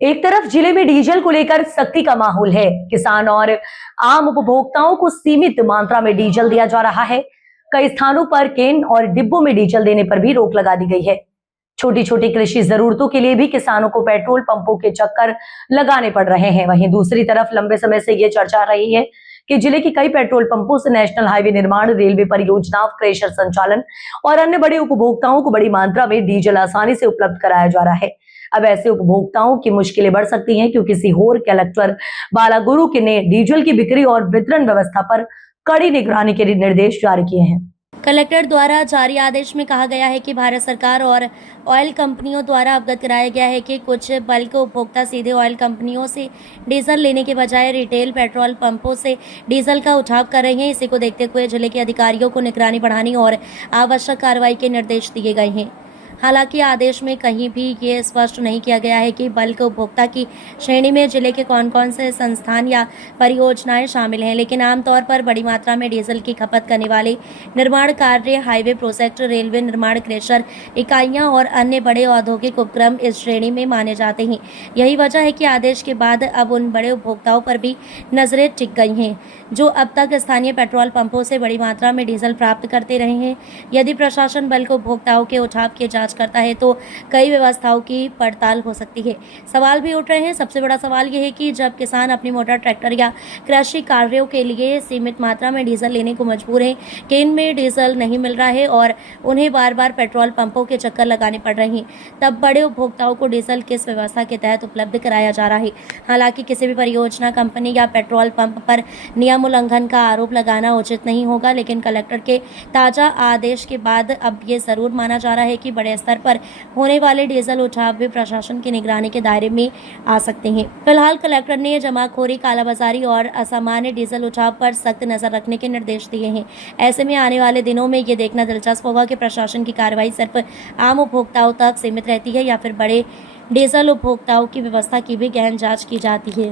एक तरफ जिले में डीजल को लेकर सख्ती का माहौल है। किसान और आम उपभोक्ताओं को सीमित मात्रा में डीजल दिया जा रहा है। कई स्थानों पर केन और डिब्बों में डीजल देने पर भी रोक लगा दी गई है। छोटी छोटी कृषि जरूरतों के लिए भी किसानों को पेट्रोल पंपों के चक्कर लगाने पड़ रहे हैं। वहीं दूसरी तरफ लंबे समय से ये चर्चा रही है कि जिले के कई पेट्रोल पंपों से नेशनल हाईवे निर्माण, रेलवे परियोजनाओं, क्रेशर संचालन और अन्य बड़े उपभोक्ताओं को बड़ी मात्रा में डीजल आसानी से उपलब्ध कराया जा रहा है। अब ऐसे उपभोक्ताओं की मुश्किलें बढ़ सकती हैं, क्योंकि सीहोर कलेक्टर बालागुरु ने डीजल की बिक्री और वितरण व्यवस्था पर कड़ी निगरानी के निर्देश जारी किए हैं। कलेक्टर द्वारा जारी आदेश में कहा गया है कि भारत सरकार और ऑयल कंपनियों द्वारा अवगत कराया गया है कि कुछ बल्क उपभोक्ता सीधे ऑयल कंपनियों से डीजल लेने के बजाय रिटेल पेट्रोल पंपों से डीजल का उठाव कर रहे हैं। इसी को देखते हुए जिले के अधिकारियों को निगरानी बढ़ाने और आवश्यक कार्रवाई के निर्देश दिए गए हैं। हालांकि आदेश में कहीं भी ये स्पष्ट नहीं किया गया है कि बल्क उपभोक्ता की श्रेणी में जिले के कौन कौन से संस्थान या परियोजनाएं शामिल हैं, लेकिन आमतौर पर बड़ी मात्रा में डीजल की खपत करने वाले निर्माण कार्य, हाईवे प्रोजेक्ट, रेलवे निर्माण, क्रेशर इकाइयां और अन्य बड़े औद्योगिक उपक्रम इस श्रेणी में माने जाते हैं। यही वजह है कि आदेश के बाद अब उन बड़े उपभोक्ताओं पर भी नजरें टिक गई हैं जो अब तक स्थानीय पेट्रोल पंपों से बड़ी मात्रा में डीजल प्राप्त करते रहे हैं। यदि प्रशासन बल्क उपभोक्ताओं के उठाव की जांच करता है तो कई व्यवस्थाओं की पड़ताल हो सकती है। सवाल भी उठ रहे हैं। सबसे बड़ा सवाल यह है कि जब किसान अपनी मोटर, ट्रैक्टर या कृषि कार्यों के लिए सीमित मात्रा में डीजल लेने को मजबूर हैं, केन में डीजल नहीं मिल रहा है और उन्हें बार बार पेट्रोल पंपों के चक्कर लगाने पड़ रहे हैं, तब बड़े उपभोक्ताओं को डीजल किस व्यवस्था के तहत उपलब्ध कराया जा रहा है। हालांकि किसी भी परियोजना, कंपनी या पेट्रोल पंप पर नियम उल्लंघन का आरोप लगाना उचित नहीं होगा, लेकिन कलेक्टर के ताजा आदेश के बाद अब ये जरूर माना जा रहा है कि बड़े स्तर पर होने वाले डीजल उठाव भी प्रशासन की निगरानी के दायरे में आ सकते हैं। फिलहाल कलेक्टर ने जमाखोरी, कालाबाजारी और असामान्य डीजल उठाव पर सख्त नजर रखने के निर्देश दिए हैं। ऐसे में आने वाले दिनों में ये देखना दिलचस्प होगा कि प्रशासन की कार्रवाई सिर्फ आम उपभोक्ताओं तक सीमित रहती है या फिर बड़े डीजल उपभोक्ताओं की व्यवस्था की भी गहन जांच की जाती है।